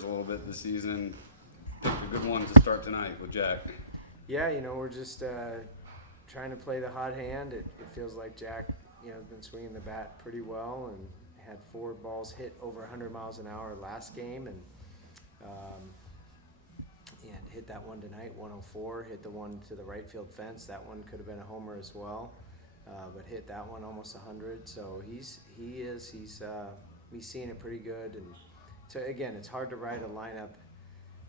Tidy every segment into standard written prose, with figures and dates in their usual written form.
numbers a little bit this season. Picked a good one to start tonight with Jack. Yeah, we're just trying to play the hot hand. It feels like Jack, has been swinging the bat pretty well and had 4 balls hit over 100 miles an hour last game, and hit that one tonight, 104. Hit the one to the right field fence. That one could have been a homer as well, but hit that one almost 100. So he's seeing it pretty good. And so again, it's hard to write a lineup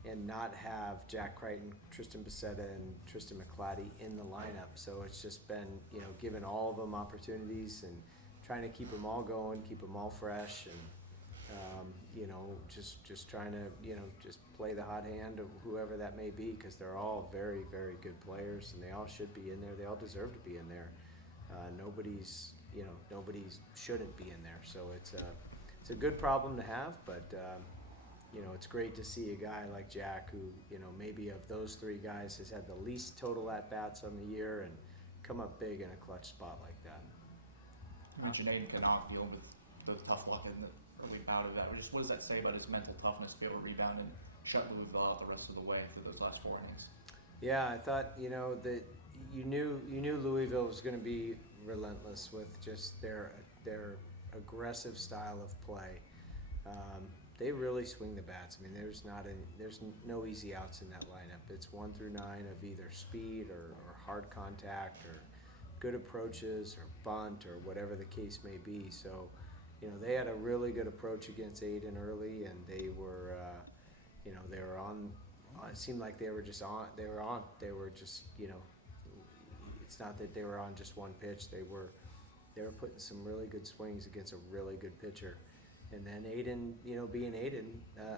and not have Jack Crichton, Tristan Becerra, and Tristan McClatty in the lineup. So it's just been, giving all of them opportunities and trying to keep them all going, keep them all fresh, and just trying to, just play the hot hand of whoever that may be, because they're all very, very good players, and they all should be in there. They all deserve to be in there. Nobody shouldn't be in there. So it's a good problem to have, but it's great to see a guy like Jack who, maybe of those 3 guys has had the least total at-bats on the year and come up big in a clutch spot like that. You mentioned Aiden cannot deal with the tough luck in the early bout of that. What does that say about his mental toughness to be able to rebound and shut Louisville out the rest of the way through those last 4 innings? Yeah, I thought, that you knew Louisville was going to be relentless with just their aggressive style of play. They really swing the bats. I mean, there's no easy outs in that lineup. It's 1 through 9 of either speed or hard contact or good approaches or bunt or whatever the case may be. So, they had a really good approach against Aiden early, and they were, they were on. It seemed like they were just on. They were on. They were just, it's not that they were on just one pitch. They were putting some really good swings against a really good pitcher. And then Aiden, being Aiden,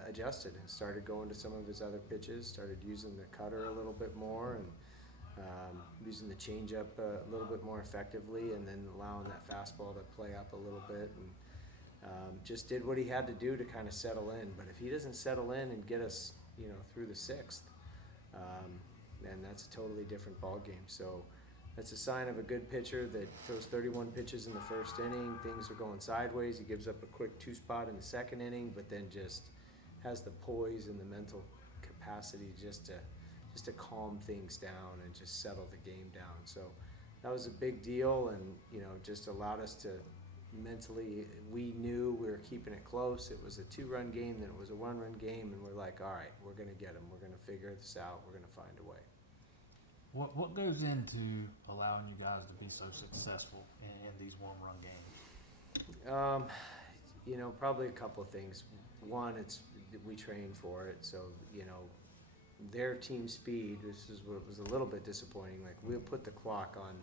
adjusted and started going to some of his other pitches, started using the cutter a little bit more, and using the changeup a little bit more effectively, and then allowing that fastball to play up a little bit, and just did what he had to do to kind of settle in. But if he doesn't settle in and get us, through the 6th, then that's a totally different ball game. So that's a sign of a good pitcher that throws 31 pitches in the first inning. Things are going sideways. He gives up a quick 2-spot in the second inning, but then just has the poise and the mental capacity just to calm things down and just settle the game down. So that was a big deal, and just allowed us to mentally. We knew we were keeping it close. It was a 2-run game, then it was a 1-run game, and we're like, all right, we're going to get them. We're going to figure this out. We're going to find a way. What goes into allowing you guys to be so successful in these 1-run games? Probably a couple of things. One, it's we train for it, so their team speed. This is what was a little bit disappointing. Like, we'll put the clock on,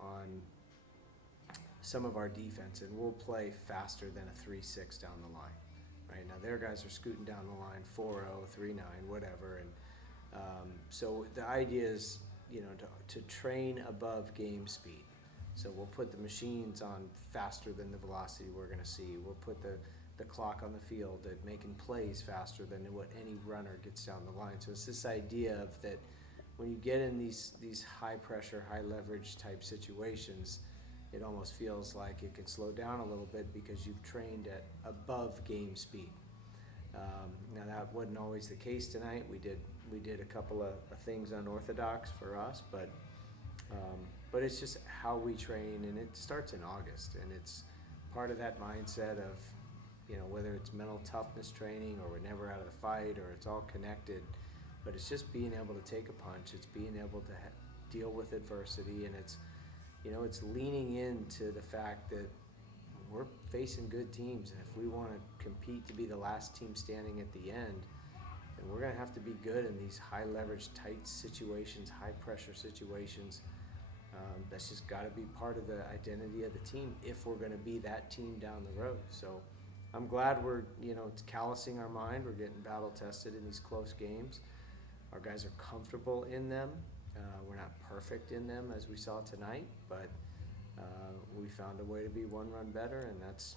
on some of our defense, and we'll play faster than a 3-6 down the line. Right now, their guys are scooting down the line 4-0, 3-9, whatever, and so the idea is, to train above game speed. So we'll put the machines on faster than the velocity we're going to see. We'll put the clock on the field at making plays faster than what any runner gets down the line. So it's this idea of that when you get in these high pressure, high leverage type situations, it almost feels like it can slow down a little bit because you've trained at above game speed. Now that wasn't always the case tonight. We did a couple of things unorthodox for us, but it's just how we train, and it starts in August, and it's part of that mindset of, whether it's mental toughness training or we're never out of the fight or it's all connected, but it's just being able to take a punch. It's being able to deal with adversity, and it's leaning into the fact that we're facing good teams, and if we want to compete to be the last team standing at the end, then we're going to have to be good in these high leverage, tight situations, high pressure situations. That's just got to be part of the identity of the team if we're going to be that team down the road. So I'm glad we're, it's callousing our mind. We're getting battle tested in these close games. Our guys are comfortable in them. We're not perfect in them as we saw tonight, but we found a way to be 1-run better, and that's,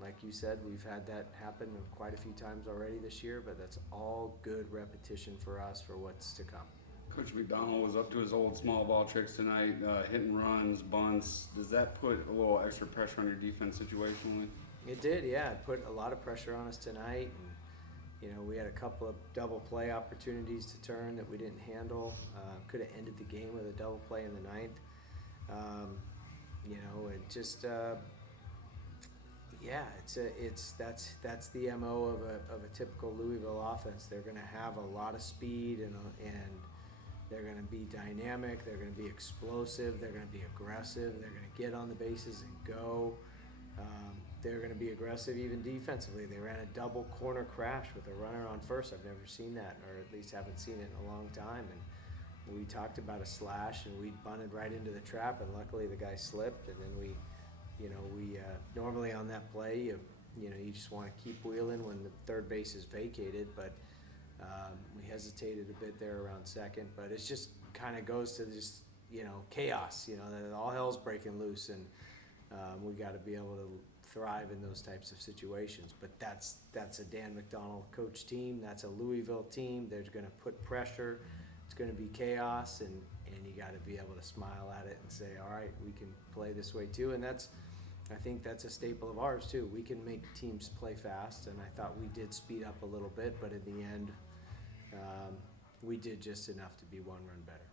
like you said, we've had that happen quite a few times already this year, but that's all good repetition for us for what's to come. Coach McDonald was up to his old small ball tricks tonight, hitting runs, bunts. Does that put a little extra pressure on your defense situationally? It did, yeah. It put a lot of pressure on us tonight, and you know, we had a couple of double play opportunities to turn that we didn't handle. Could have ended the game with a double play in the ninth. You know, it just, yeah, that's the MO of a typical Louisville offense. They're going to have a lot of speed and they're going to be dynamic. They're going to be explosive. They're going to be aggressive. They're going to get on the bases and go. They're going to be aggressive even defensively. They ran a double corner crash with a runner on first. I've never seen that, or at least haven't seen it in a long time. And we talked about a slash, and we bunted right into the trap, and luckily the guy slipped. And then we normally on that play, you just want to keep wheeling when the third base is vacated, but we hesitated a bit there around second. But it just kind of goes to just chaos. That all hell's breaking loose, and we got to be able to thrive in those types of situations. But that's a Dan McDonald coach team. That's a Louisville team. They're going to put pressure. It's going to be chaos, and you got to be able to smile at it and say, all right, we can play this way too. And I think that's a staple of ours too. We can make teams play fast, and I thought we did speed up a little bit, but in the end, we did just enough to be one run better.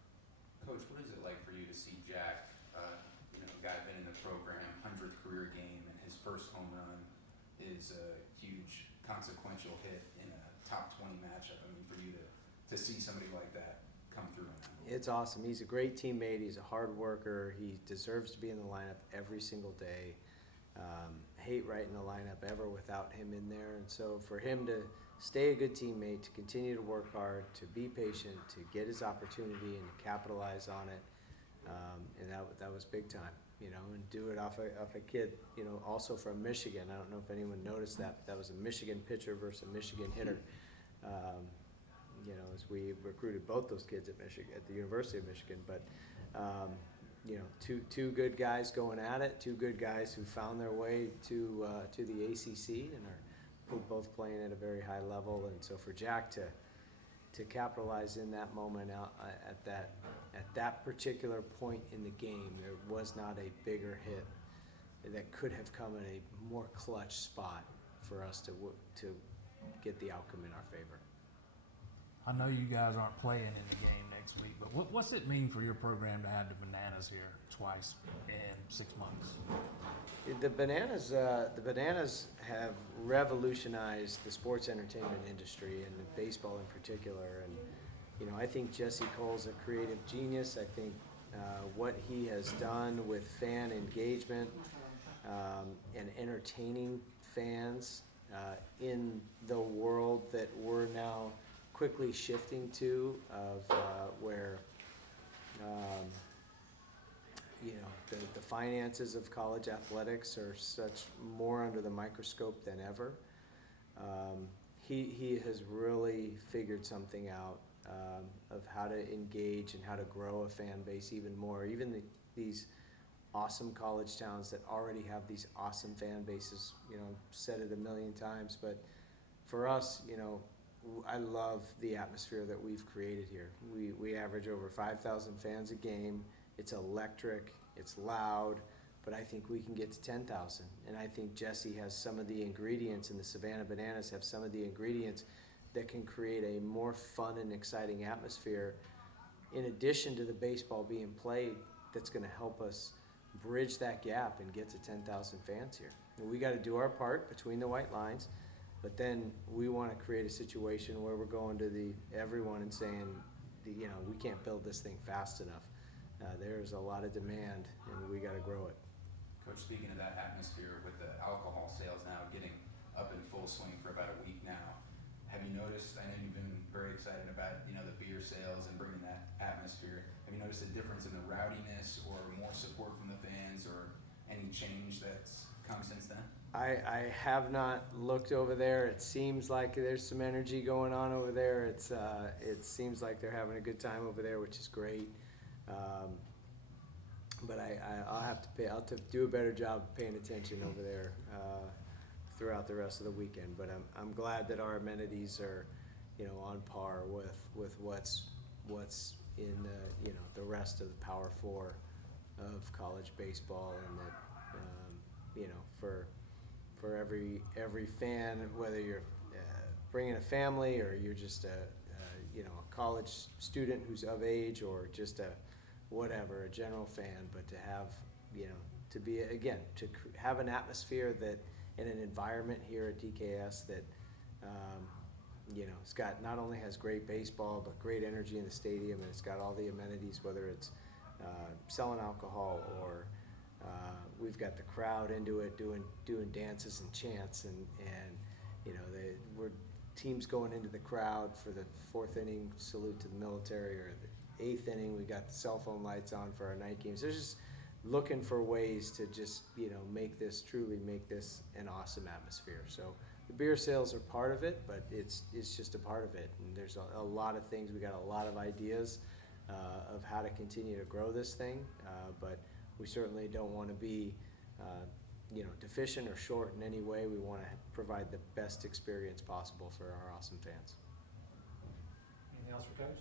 Coach, what is it like for you to see Jack, a guy been in the program, 100th career game, and his first home run is a huge consequential hit in a top 20 matchup? I mean, for you to see somebody like that come through in that moment. It's awesome. He's a great teammate. He's a hard worker. He deserves to be in the lineup every single day. Hate writing the lineup ever without him in there. And so for him to stay a good teammate, to continue to work hard, to be patient, to get his opportunity and to capitalize on it, and that was big time, and do it off a kid, also from Michigan. I don't know if anyone noticed that. That was a Michigan pitcher versus a Michigan hitter. As we recruited both those kids at the University of Michigan, but two good guys going at it, two good guys who found their way to the ACC and are both playing at a very high level. And so for Jack to capitalize in that moment at that particular point in the game, there was not a bigger hit that could have come in a more clutch spot for us to get the outcome in our favor. I know you guys aren't playing in the game next week, but what's it mean for your program to have the Bananas here twice in 6 months? The Bananas have revolutionized the sports entertainment industry, and baseball in particular. And I think Jesse Cole's a creative genius. I think what he has done with fan engagement and entertaining fans in the world that we're now quickly shifting to, of where the finances of college athletics are such more under the microscope than ever. He has really figured something out of how to engage and how to grow a fan base even more. Even these awesome college towns that already have these awesome fan bases, said it a million times, but for us, I love the atmosphere that we've created here. We average over 5,000 fans a game. It's electric, it's loud, but I think we can get to 10,000. And I think Jesse has some of the ingredients, and the Savannah Bananas have some of the ingredients that can create a more fun and exciting atmosphere, in addition to the baseball being played, that's going to help us bridge that gap and get to 10,000 fans here. And we got to do our part between the white lines. But then we want to create a situation where we're going to everyone and saying, we can't build this thing fast enough. There's a lot of demand, and we got to grow it. Coach, speaking of that atmosphere, with the alcohol sales now getting up in full swing for about a week now, have you noticed, I know you've been very excited about, the beer sales and bringing that atmosphere. Have you noticed a difference in the rowdiness or more support from the fans, or any change that's come since then? I have not looked over there. It seems like there's some energy going on over there. It seems like they're having a good time over there, which is great. But I'll have to do a better job of paying attention over there throughout the rest of the weekend. But I'm glad that our amenities are, on par with what's in the rest of the Power Four of college baseball, and that for for every fan, whether you're bringing a family or you're just a college student who's of age, or just a general fan, but to have, to be, again, have an atmosphere that, in an environment here at DKS that, it's got, not only has great baseball, but great energy in the stadium, and it's got all the amenities, whether it's selling alcohol or we've got the crowd into it, doing dances and chants, and we're teams going into the crowd for the 4th inning salute to the military, or the 8th inning we got the cell phone lights on for our night games. There's just looking for ways to just make this an awesome atmosphere. So the beer sales are part of it, but it's just a part of it, and there's a lot of things. We got a lot of ideas of how to continue to grow this thing, but we certainly don't want to be deficient or short in any way. We want to provide the best experience possible for our awesome fans. Anything else for Coach?